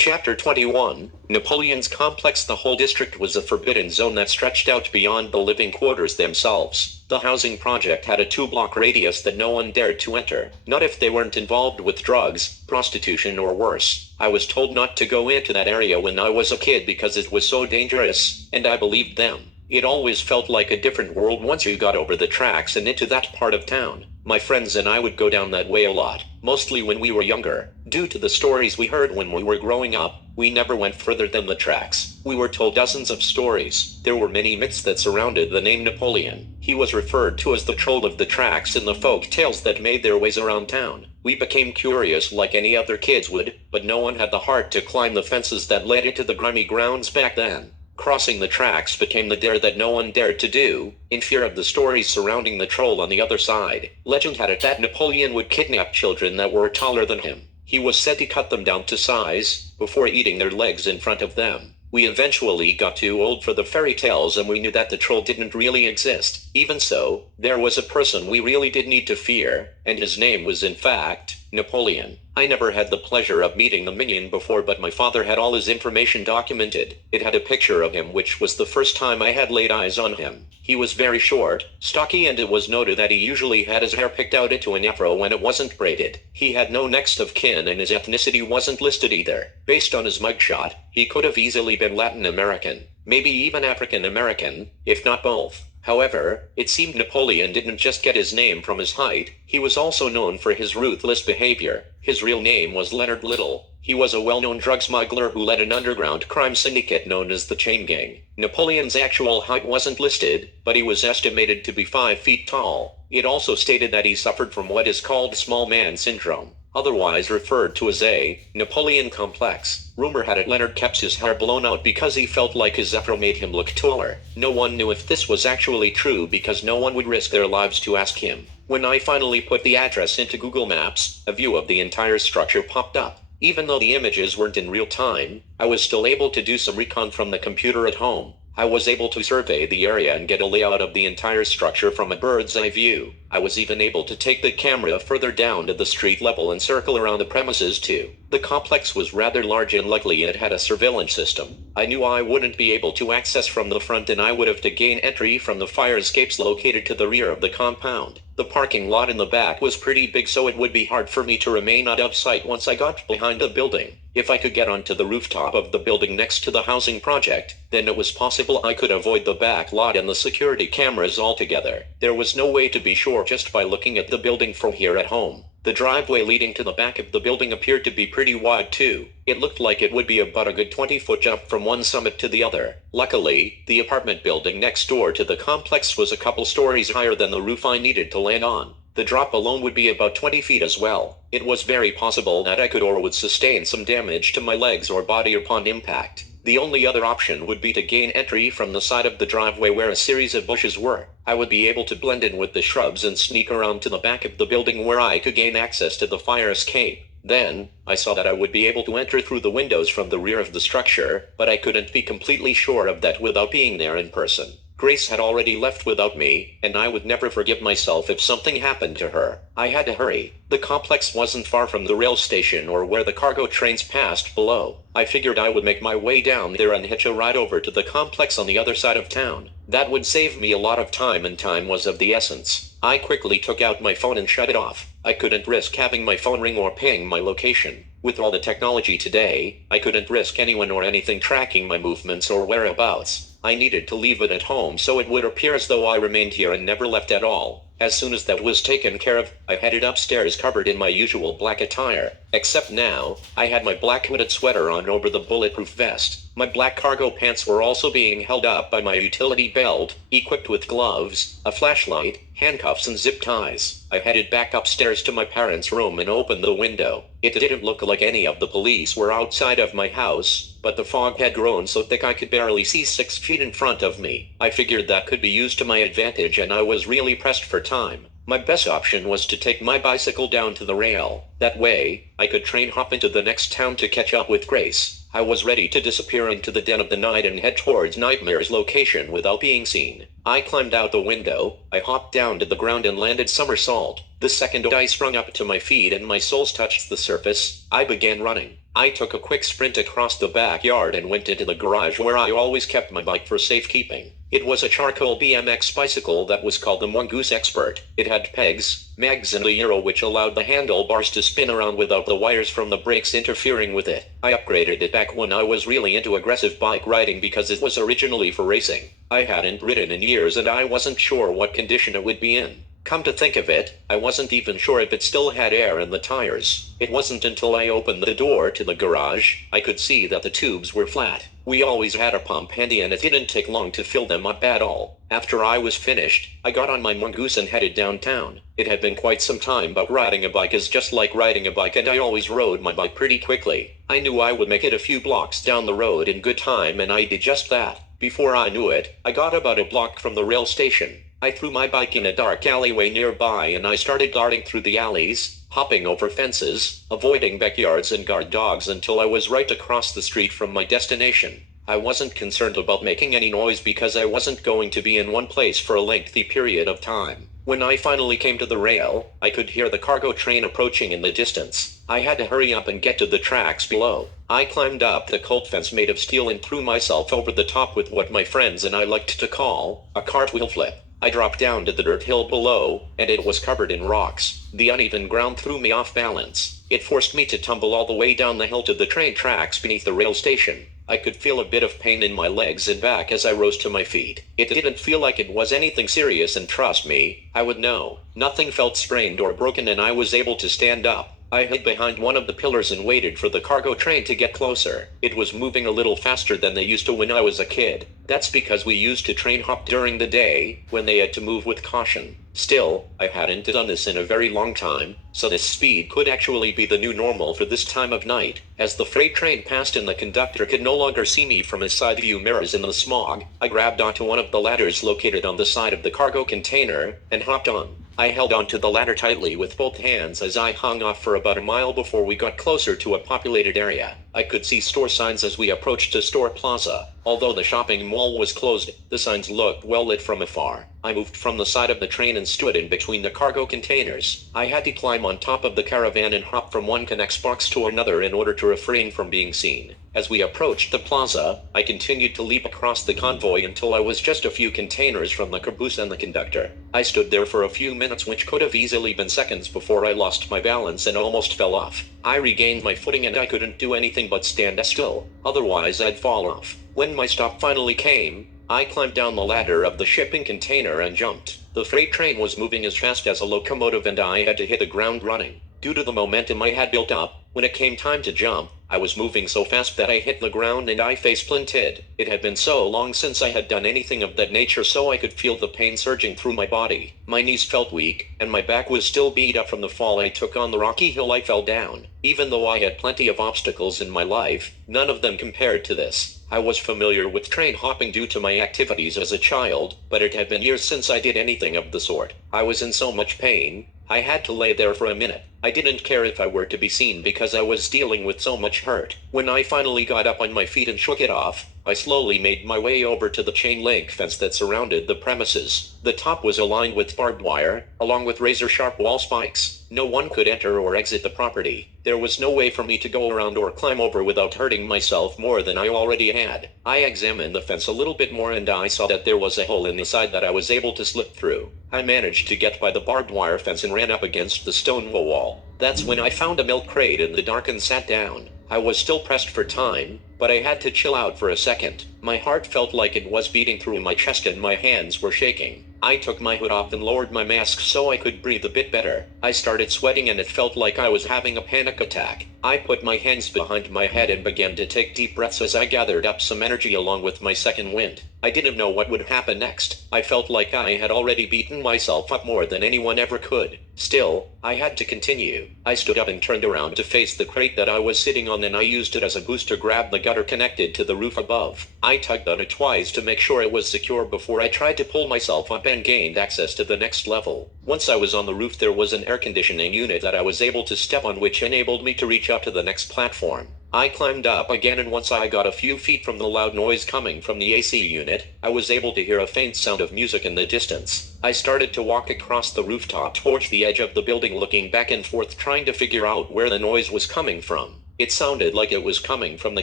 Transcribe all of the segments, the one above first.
Chapter 21, Napoleon's Complex. The whole district was a forbidden zone that stretched out beyond the living quarters themselves. The housing project had a 2-block radius that no one dared to enter, not if they weren't involved with drugs, prostitution or worse. I was told not to go into that area when I was a kid because it was so dangerous, and I believed them. It always felt like a different world once you got over the tracks and into that part of town. My friends and I would go down that way a lot, mostly when we were younger. Due to the stories we heard when we were growing up, we never went further than the tracks. We were told dozens of stories. There were many myths that surrounded the name Napoleon. He was referred to as the troll of the tracks in the folk tales that made their ways around town. We became curious like any other kids would, but no one had the heart to climb the fences that led into the grimy grounds back then. Crossing the tracks became the dare that no one dared to do, in fear of the stories surrounding the troll on the other side. Legend had it that Napoleon would kidnap children that were taller than him. He was said to cut them down to size, before eating their legs in front of them. We eventually got too old for the fairy tales and we knew that the troll didn't really exist. Even so, there was a person we really did need to fear, and his name was in fact, Napoleon. I never had the pleasure of meeting the minion before, but my father had all his information documented. It had a picture of him, which was the first time I had laid eyes on him. He was very short, stocky, and it was noted that he usually had his hair picked out into an afro when it wasn't braided. He had no next of kin and his ethnicity wasn't listed either. Based on his mugshot, he could have easily been Latin American, maybe even African American, if not both. However, it seemed Napoleon didn't just get his name from his height, he was also known for his ruthless behavior. His real name was Leonard Little. He was a well-known drug smuggler who led an underground crime syndicate known as the Chain Gang. Napoleon's actual height wasn't listed, but he was estimated to be 5 feet tall. It also stated that he suffered from what is called small man syndrome, otherwise referred to as a Napoleon complex. Rumor had it Leonard kept his hair blown out because he felt like his afro made him look taller. No one knew if this was actually true because no one would risk their lives to ask him. When I finally put the address into Google Maps, a view of the entire structure popped up. Even though the images weren't in real time, I was still able to do some recon from the computer at home. I was able to survey the area and get a layout of the entire structure from a bird's eye view. I was even able to take the camera further down to the street level and circle around the premises too. The complex was rather large and luckily it had a surveillance system. I knew I wouldn't be able to access from the front and I would have to gain entry from the fire escapes located to the rear of the compound. The parking lot in the back was pretty big, so it would be hard for me to remain out of sight once I got behind the building. If I could get onto the rooftop of the building next to the housing project, then it was possible I could avoid the back lot and the security cameras altogether. There was no way to be sure just by looking at the building from here at home. The driveway leading to the back of the building appeared to be pretty wide too. It looked like it would be about a good 20-foot jump from one summit to the other. Luckily, the apartment building next door to the complex was a couple stories higher than the roof I needed to land on. The drop alone would be about 20 feet as well. It was very possible that I could or would sustain some damage to my legs or body upon impact. The only other option would be to gain entry from the side of the driveway where a series of bushes were. I would be able to blend in with the shrubs and sneak around to the back of the building where I could gain access to the fire escape. Then, I saw that I would be able to enter through the windows from the rear of the structure, but I couldn't be completely sure of that without being there in person. Grace had already left without me, and I would never forgive myself if something happened to her. I had to hurry. The complex wasn't far from the rail station or where the cargo trains passed below. I figured I would make my way down there and hitch a ride over to the complex on the other side of town. That would save me a lot of time, and time was of the essence. I quickly took out my phone and shut it off. I couldn't risk having my phone ring or ping my location. With all the technology today, I couldn't risk anyone or anything tracking my movements or whereabouts. I needed to leave it at home so it would appear as though I remained here and never left at all. As soon as that was taken care of, I headed upstairs covered in my usual black attire. Except now, I had my black hooded sweater on over the bulletproof vest. My black cargo pants were also being held up by my utility belt, equipped with gloves, a flashlight, handcuffs and zip ties. I headed back upstairs to my parents' room and opened the window. It didn't look like any of the police were outside of my house, but the fog had grown so thick I could barely see 6 feet in front of me. I figured that could be used to my advantage and I was really pressed for time. My best option was to take my bicycle down to the rail. That way, I could train hop into the next town to catch up with Grace. I was ready to disappear into the den of the night and head towards Nightmare's location without being seen. I climbed out the window, I hopped down to the ground and landed somersault. The second I sprung up to my feet and my soles touched the surface, I began running. I took a quick sprint across the backyard and went into the garage where I always kept my bike for safekeeping. It was a charcoal BMX bicycle that was called the Mongoose Expert. It had pegs, mags and a gyro which allowed the handlebars to spin around without the wires from the brakes interfering with it. I upgraded it back when I was really into aggressive bike riding because it was originally for racing. I hadn't ridden in years and I wasn't sure what condition it would be in. Come to think of it, I wasn't even sure if it still had air in the tires. It wasn't until I opened the door to the garage, I could see that the tubes were flat. We always had a pump handy and it didn't take long to fill them up at all. After I was finished, I got on my Mongoose and headed downtown. It had been quite some time, but riding a bike is just like riding a bike and I always rode my bike pretty quickly. I knew I would make it a few blocks down the road in good time and I did just that. Before I knew it, I got about a block from the rail station. I threw my bike in a dark alleyway nearby and I started darting through the alleys, hopping over fences, avoiding backyards and guard dogs until I was right across the street from my destination. I wasn't concerned about making any noise because I wasn't going to be in one place for a lengthy period of time. When I finally came to the rail, I could hear the cargo train approaching in the distance. I had to hurry up and get to the tracks below. I climbed up the colt fence made of steel and threw myself over the top with what my friends and I liked to call a cartwheel flip. I dropped down to the dirt hill below, and it was covered in rocks. The uneven ground threw me off balance. It forced me to tumble all the way down the hill to the train tracks beneath the rail station. I could feel a bit of pain in my legs and back as I rose to my feet. It didn't feel like it was anything serious, and trust me, I would know. Nothing felt sprained or broken and I was able to stand up. I hid behind one of the pillars and waited for the cargo train to get closer. It was moving a little faster than they used to when I was a kid. That's because we used to train hop during the day, when they had to move with caution. Still, I hadn't done this in a very long time, so this speed could actually be the new normal for this time of night. As the freight train passed and the conductor could no longer see me from his side view mirrors in the smog, I grabbed onto one of the ladders located on the side of the cargo container, and hopped on. I held onto the ladder tightly with both hands as I hung off for about a mile before we got closer to a populated area. I could see store signs as we approached a store plaza. Although the shopping mall was closed, the signs looked well lit from afar. I moved from the side of the train and stood in between the cargo containers. I had to climb on top of the caravan and hop from one connects box to another in order to refrain from being seen. As we approached the plaza, I continued to leap across the convoy until I was just a few containers from the caboose and the conductor. I stood there for a few minutes, which could have easily been seconds, before I lost my balance and almost fell off. I regained my footing and I couldn't do anything but stand still, otherwise I'd fall off. When my stop finally came, I climbed down the ladder of the shipping container and jumped. The freight train was moving as fast as a locomotive and I had to hit the ground running. Due to the momentum I had built up, when it came time to jump, I was moving so fast that I hit the ground and I face-planted. It had been so long since I had done anything of that nature, so I could feel the pain surging through my body. My knees felt weak, and my back was still beat up from the fall I took on the rocky hill I fell down. Even though I had plenty of obstacles in my life, none of them compared to this. I was familiar with train hopping due to my activities as a child, but it had been years since I did anything of the sort. I was in so much pain, I had to lay there for a minute. I didn't care if I were to be seen because I was dealing with so much hurt. When I finally got up on my feet and shook it off, I slowly made my way over to the chain link fence that surrounded the premises. The top was aligned with barbed wire, along with razor-sharp wall spikes. No one could enter or exit the property. There was no way for me to go around or climb over without hurting myself more than I already had. I examined the fence a little bit more and I saw that there was a hole in the side that I was able to slip through. I managed to get by the barbed wire fence and ran up against the stone wall. That's when I found a milk crate in the dark and sat down. I was still pressed for time, but I had to chill out for a second. My heart felt like it was beating through my chest and my hands were shaking. I took my hood off and lowered my mask so I could breathe a bit better. I started sweating and it felt like I was having a panic attack. I put my hands behind my head and began to take deep breaths as I gathered up some energy along with my second wind. I didn't know what would happen next. I felt like I had already beaten myself up more than anyone ever could. Still, I had to continue. I stood up and turned around to face the crate that I was sitting on, and I used it as a boost to grab the gutter connected to the roof above. I tugged on it twice to make sure it was secure before I tried to pull myself up and gained access to the next level. Once I was on the roof, there was an air conditioning unit that I was able to step on, which enabled me to reach up to the next platform. I climbed up again, and once I got a few feet from the loud noise coming from the AC unit, I was able to hear a faint sound of music in the distance. I started to walk across the rooftop towards the edge of the building, looking back and forth trying to figure out where the noise was coming from. It sounded like it was coming from the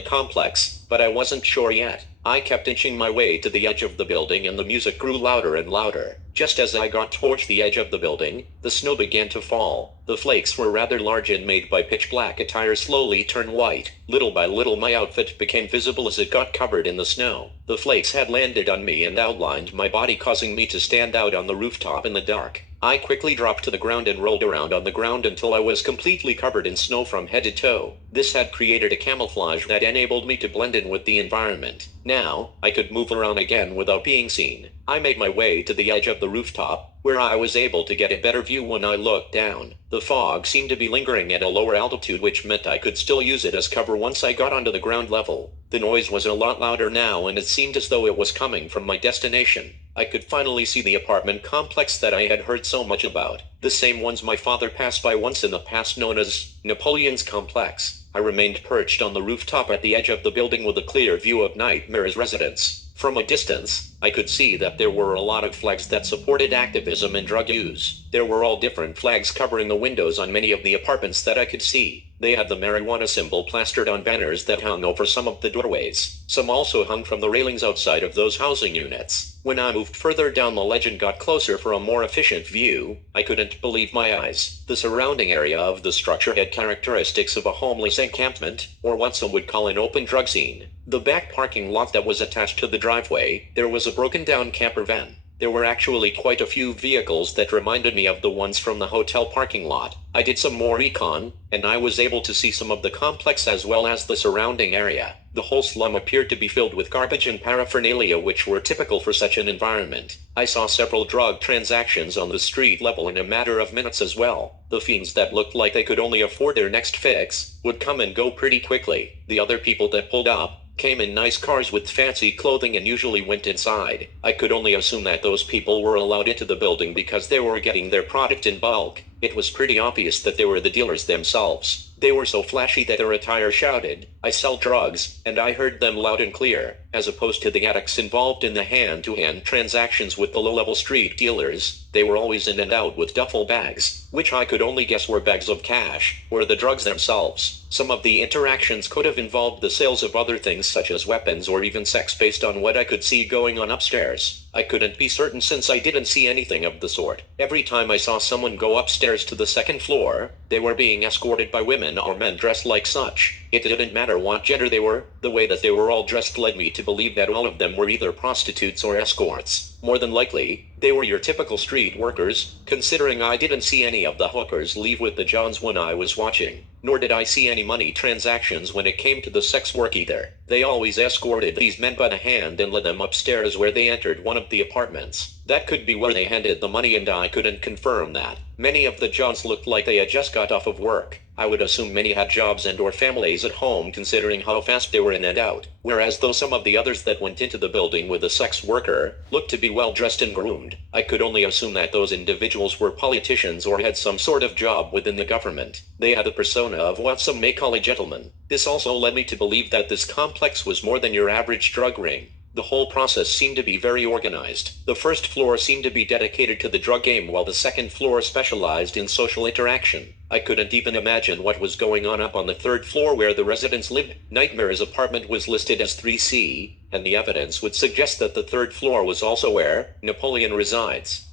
complex, but I wasn't sure yet. I kept inching my way to the edge of the building and the music grew louder and louder. Just as I got towards the edge of the building, the snow began to fall. The flakes were rather large and made by pitch black attire slowly turn white. Little by little my outfit became visible as it got covered in the snow. The flakes had landed on me and outlined my body, causing me to stand out on the rooftop in the dark. I quickly dropped to the ground and rolled around on the ground until I was completely covered in snow from head to toe. This had created a camouflage that enabled me to blend in with the environment. Now, I could move around again without being seen. I made my way to the edge of the rooftop, where I was able to get a better view when I looked down. The fog seemed to be lingering at a lower altitude, which meant I could still use it as cover once I got onto the ground level. The noise was a lot louder now, and it seemed as though it was coming from my destination. I could finally see the apartment complex that I had heard so much about. The same ones my father passed by once in the past, known as Napoleon's complex. I remained perched on the rooftop at the edge of the building with a clear view of Nightmare's residence. From a distance, I could see that there were a lot of flags that supported activism and drug use. There were all different flags covering the windows on many of the apartments that I could see. They had the marijuana symbol plastered on banners that hung over some of the doorways. Some also hung from the railings outside of those housing units. When I moved further down the ledge and got closer for a more efficient view, I couldn't believe my eyes. The surrounding area of the structure had characteristics of a homeless encampment, or what some would call an open drug scene. The back parking lot that was attached to the driveway, there was a broken down camper van. There were actually quite a few vehicles that reminded me of the ones from the hotel parking lot. I did some more recon, and I was able to see some of the complex as well as the surrounding area. The whole slum appeared to be filled with garbage and paraphernalia which were typical for such an environment. I saw several drug transactions on the street level in a matter of minutes as well. The fiends that looked like they could only afford their next fix would come and go pretty quickly. The other people that pulled up came in nice cars with fancy clothing and usually went inside. I could only assume that those people were allowed into the building because they were getting their product in bulk. It was pretty obvious that they were the dealers themselves. They were so flashy that their attire shouted, "I sell drugs," and I heard them loud and clear, as opposed to the addicts involved in the hand-to-hand transactions with the low-level street dealers. They were always in and out with duffel bags, which I could only guess were bags of cash, or the drugs themselves. Some of the interactions could have involved the sales of other things such as weapons or even sex based on what I could see going on upstairs. I couldn't be certain since I didn't see anything of the sort. Every time I saw someone go upstairs to the second floor, they were being escorted by women or men dressed like such. It didn't matter what gender they were. The way that they were all dressed led me to believe that all of them were either prostitutes or escorts. More than likely, they were your typical street workers, considering I didn't see any of the hookers leave with the Johns when I was watching. Nor did I see any money transactions when it came to the sex work either. They always escorted these men by the hand and led them upstairs where they entered one of the apartments. That could be where they handed the money, and I couldn't confirm that. Many of the Johns looked like they had just got off of work. I would assume many had jobs and or families at home considering how fast they were in and out. Whereas though some of the others that went into the building with a sex worker looked to be well dressed and groomed, I could only assume that those individuals were politicians or had some sort of job within the government. They had the persona of what some may call a gentleman. This also led me to believe that this complex was more than your average drug ring. The whole process seemed to be very organized. The first floor seemed to be dedicated to the drug game while the second floor specialized in social interaction. I couldn't even imagine what was going on up on the third floor where the residents lived. Nightmare's apartment was listed as 3C, and the evidence would suggest that the third floor was also where Napoleon resides.